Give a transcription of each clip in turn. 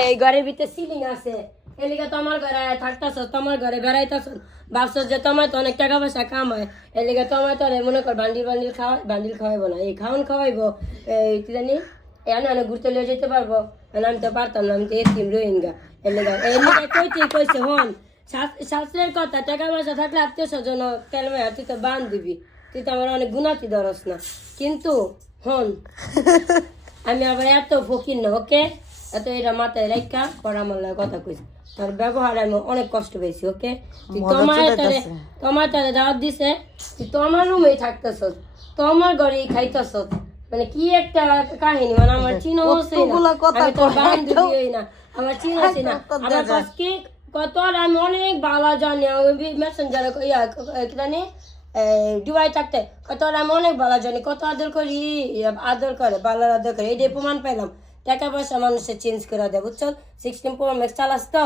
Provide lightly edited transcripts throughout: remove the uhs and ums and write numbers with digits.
এই ঘরের ভিতরে সিলিং আছে এলিগা তোমার ঘরে থাকতাছ তোমার ঘরে বেড়াইতাছ ভাবছ যে তোমার তো অনেক টাকা পয়সা কামায় এলিগা তোমার তো মনে কর বান্ডিল খাওয়াইবো না এই খাওয়াইবো এই কি জানি এনে অনেক ঘুরতে লিয়ে যেতে পারবো আমি তো পারতাম না আমি তো এতিম রোহিঙ্গা এলিগা কইছে হন শাস্ত্রের কথা টাকা পয়সা থাকলে আত্মীয় স্বজন তেল মেয়া তুই তো বান দিবি তুই তো আমার অনেক গুণাতি ধরস না কিন্তু হন আমি আবার এত ফকির না ওকে এত এটা মাথায় রেখা পর আমার লাগে কথা কইছি তোর ব্যবহার আমি অনেক কষ্ট পেয়েছি ওকে তুই তোমার তারে দাওয়াত দিছে তুই তোমার রুমেই থাকতেছ তোমার ঘরেই খাইতেছ মানে কি একটা কাহিনী মানে আমার চিনো হচ্ছে না আমি তোর বান্ধবী হই না আমার চিনো হচ্ছে না আমার কাছে কত আমি অনেক ভালো জানি আমি মেসেঞ্জারে কি জানি ডুবাই থাকতে কত আমি অনেক ভালো জানি কত আদর করি আদর করে ভালো আদর করে এই প্রমাণ পাইলাম টাকা পয়সা মানুষের চেঞ্জ করে দেয় বুঝছো 16 Pro Max চালাস তো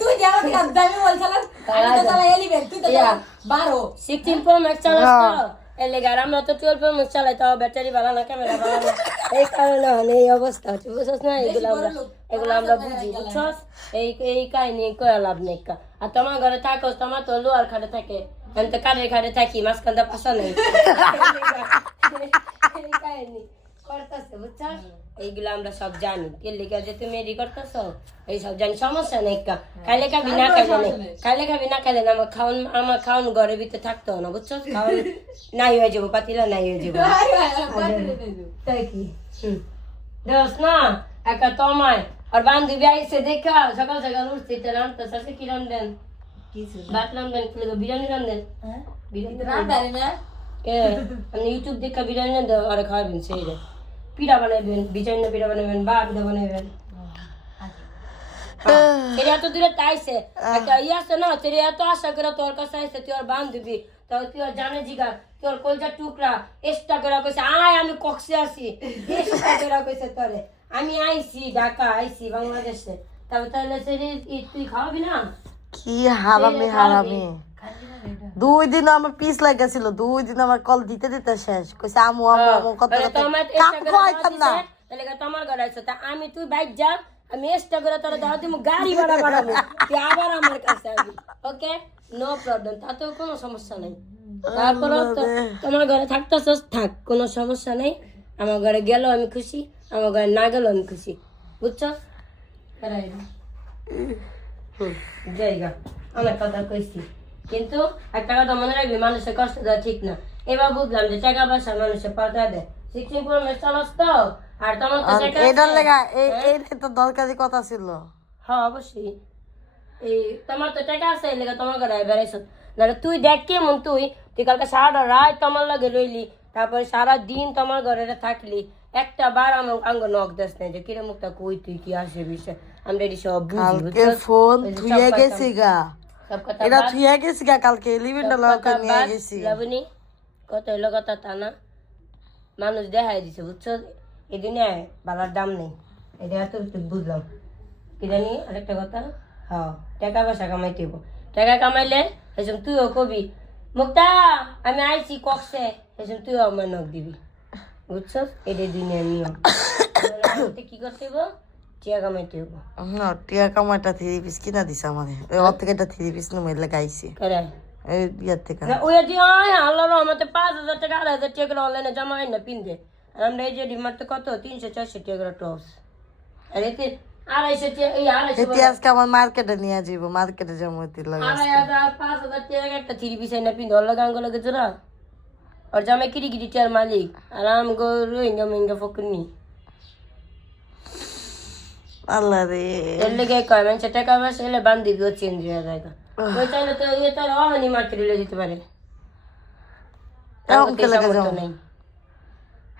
তুই যাও দামি বলছালাস আমি তো চালা 11 তুই তো 12 16 Pro Max চালাস তো এলে গার আমরা তো 12 Pro Max চালাই তাও ব্যাটারি ভালো না ক্যামেরা ভালো না এই কারণে এই অবস্থা হচ্ছে বুঝছস না এগুলো আমরা বুঝি বুঝছস এই কাহিনী করা লাভ নেই আর তোমার ঘরে থাকো তোমার তো লোয়ার খাটে থাকে আমি তো কাঠের খাটে থাকি মাঝখানটা পাশা নেই এইগুলো আমরা সব জানি কে লেখা যে তুমি এডি করতেছ এই সব জানি সমস্যা নেই খাইলে খাবি না খাইলে খাইলে না খাইলে না আমার খাওয়ান ঘরের ভিতরে থাকতো না বুঝছো খাওয়ান নাই হয়ে যাবো পাতিলা নাই হয়ে যাবো তাই কি দোস না একা তোমায় আর বান্ধবী আইসে দেখা সকাল সকাল উঠছে রান্না সাথে কি রান্ধেন ভাত রান্ধেন বিরিয়ানি রান্ধেন আমি ইউটিউব দেখা বিরিয়ানি রান্ধে আর খাওয়াবেন সেই পিঠা বানাইবেন বিজাইনা পিঠা বানাইবেন বা পিঠা বানাইবেন এটা এত দূরে তাইছে একটা আছে না তোর এত আশা করে তোর কাছে আইসে তুই আর বান্ধবী তো তুই আর জানে জিগা তোর কলজার টুকরা এক্সট্রা করে কইছে আয় আমি কক্সে আছি এক্সট্রা করে কইছে তোরে আমি আইছি ঢাকা আইছি বাংলাদেশে তবে তাহলে তুই খাওয়াবি না কি হারামি 2 দিন আমার পিস লাগাছিল 2 দিন আমার কল দিতে দিতে শেষ কইছে আমু কত তাহলে তোমার ঘরে আইছো তা আমি তুই বাইক যা আমি এক্সট্রা করে তোর দাও দিমু গাড়ি ভাড়া বাড়াবো তুই আবার আমার কাছে আসবি ওকে নো প্রবলেম তাতেও কোনো সমস্যা নাই তারপর তোমার ঘরে থাকতেছস থাক কোনো সমস্যা নেই আমার ঘরে গেলেও আমি খুশি আমার ঘরে না গেলেও আমি খুশি বুঝছো জায়গা অনেক কথা কইছি কিন্তু একটা কথা মনে রাখবি মানুষের কষ্ট দেওয়া ঠিক না এবার বুঝলাম যে টাকা পয়সা মানুষের পাল্টা দেয় 16 Pro Max চালাস তো আর তোমার তো টাকা এটার লাগা এই তো দরকারি কথা ছিল হ্যাঁ অবশ্যই এই তোমার তো টাকা আছে এই লাগা তোমার ঘরে বেড়াইছ নাহলে তুই দেখ কেমন তুই কালকে সারা রাত তোমার লাগে রইলি তারপরে সারা দিন তোমার ঘরে থাকলি একটা বার আমার আঙ্গ নখ দেশ নাই যে কিরে মুখটা কই তুই কি আসে বিষয় আমরা এটি সব বুঝি ফোন থুয়ে গেছি গা এটা থুয়ে গেছি গা কালকে লিভিনটা লক নিয়ে গেছি লাবনি কত হলো কথা তা না মানুষ দেখাই দিছে বুঝছো এই দুনিয়ায় বালার দাম নেই এটা এত বুঝলাম কি জানি আরেকটা কথা হ্যাঁ টাকা পয়সা কামাইতে হইব টাকা কামাইলে এসব তুইও কবি মুক্তা আমি আইছি কক্সে এসব তুইও আমার নখ দিবি বুঝছো এটাই দুনিয়ার নিয়ম কি করতে হইব টিয়া কামাইতে হইব না টিয়া কামাইটা 3 পিস কিনা দিছে আমারে ওর থেকে একটা 3 পিস নো মেলে গাইছি করে এই বিয়ার থেকে ওই যে আল্লাহর রহমতে 5000 টাকা 8000 টাকা করে অনলাইনে জমা হয় না পিনতে আর আমরা এই যে ডিমার্ট কত 300-400 টাকা করে টপস আর এতে 250 টাকা এই 250 আজকে আমার মার্কেটে নিয়ে যাব মার্কেটে যাবো তি লাগা 5000 টাকা একটা 3 পিস না পিন অল্লাহ গাঙ্গ লাগে জোরা আর জামে কিরি কিরি টিয়ার মালিক আরাম গো রোহিঙ্গা মেঙ্গা ফকনি আল্লাহ রে এর লেগে কয় মানে টাকা পয়সা এলে বান্ধি দিও চেঞ্জ হয়ে যায় ওই চাইলে তো এই তো রহনি মার্কেটে লয়ে যেতে পারে এমন কে লাগে যাও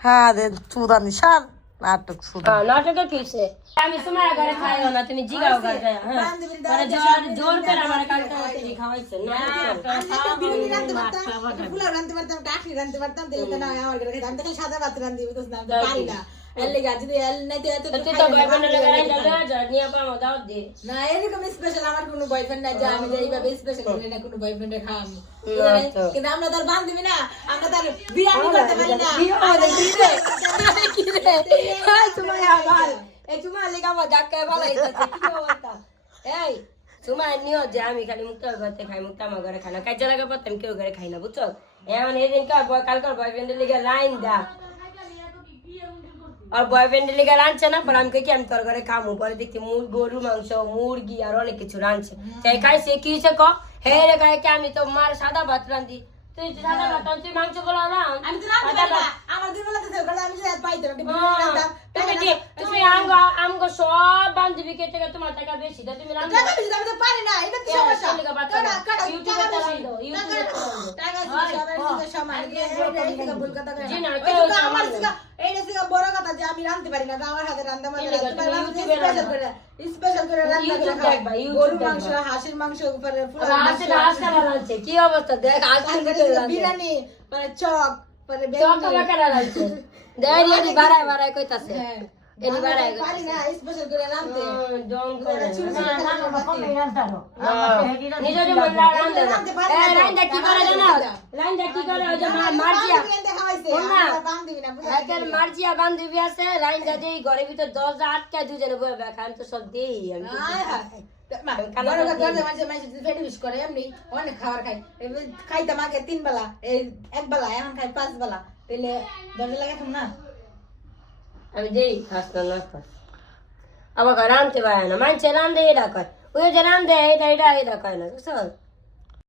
হ্যাঁ রে চুদানি সার নাটক শুধু নাটকে কিছে আমি সময় ঘরে খাইও না তুমি জিগাও ঘরে যায় হ্যাঁ মানে জোর করে আমার কালকে রাতে খাওয়াইছে না বিরিয়ানি রান্তে পারতাম ফুলা রান্তে পারতাম কাঠি রান্তে পারতাম দিলে না আমার ঘরে রান্তে খালি সাদা ভাত রান্দি বুঝছ না পারি না এর লেগে যদি এল নাই তো এত তো তুই তো বয়ফ্রেন্ডের লগে রাইন্দা লয়ে যা নিয়ে পামো দাও দে না এরকম স্পেশাল আমার কোনো বয়ফ্রেন্ড নাই যে আমি যে এইভাবে স্পেশাল করে না কোনো বয়ফ্রেন্ডে খাওয়াবো কিন্তু আমরা তার বান্ধবী না আমরা তার বিরিয়ানি করতে পারি না কি হবে কি রে হাই তোমার আবার এই তোমার লেগে আমার ডাক্কা ভালো হইতাছে কি অবস্থা এই তোমার নিও যে আমি খালি মুক্তার ঘরে খাই মুক্তা আমার ঘরে খাই না কাজ জায়গা পাতাম কেউ ঘরে খাই না বুঝছো এমন এদিন কালকার বয়ফ্রেন্ডের লিগে লাইন দা আর বয়ফ্রেন্ডের লিগে রাঁধছে না পরে আমি কি আমি তোর ঘরে খামু পরে দেখছি গরু মাংস মুরগি আর অনেক কিছু রাঁধছে সেই খাইছে কি হয়েছে ক হে রে খাই কি আমি তো মার সাদা ভাত রাঁধি তুই সাদা ভাত তুই মাংস গুলো রাঁধ আমি তো রান্না করি না আমার দুই বেলা তো গেল আমি যে পাইতে তুমি আমগো সব বান্ধবী কে থেকে তোমার টাকা বেশি তা তুমি রাঁধো টাকা বেশি আমি তো পারি না এটা তো সমস্যা ইউটিউবে তো রাঁধো ইউটিউবে তো রাঁধো টাকা সবার দিকে সমান এই ভুল কথা কই জি না না কেউ আমার এইটা থেকে বড় কথা যে আমি রাঁধতে পারি না আমার হাতে রান্না মানে স্পেশাল করে রান্না করে খাই গরু মাংস হাঁসের মাংস উপরে পুরো রাঁধছে কি অবস্থা দেখ বিরিয়ানি মানে চপ মানে দেখ বাড়ায় কইতাছে এনি বাড়ায় পারি না স্পেশাল করে রাঁধতে জং করে নিজের নিজের মনলা রাঁধে না এই লাইনটা কি করে জানো লাইনটা কি করে ওই যে মার্জিয়া একের মার্জিয়া বান্ধবী আছে লাইনটা দেই ঘরের ভিতর দরজা আটকে দুজনে বয়ে বেখা আমি তো সব দেই আমি অনেক খাবার খাই খাইতাম আগে 3 বেলা এই 1 বেলা এখন খাই 5 বেলা তাহলে দরজা লাগাতাম না আমি দেই খাস না আবার ঘরে আনতে পারে না মানছে রান্ধে এটা কয় ওই যে রান্ধে এটা কয় না বুঝছো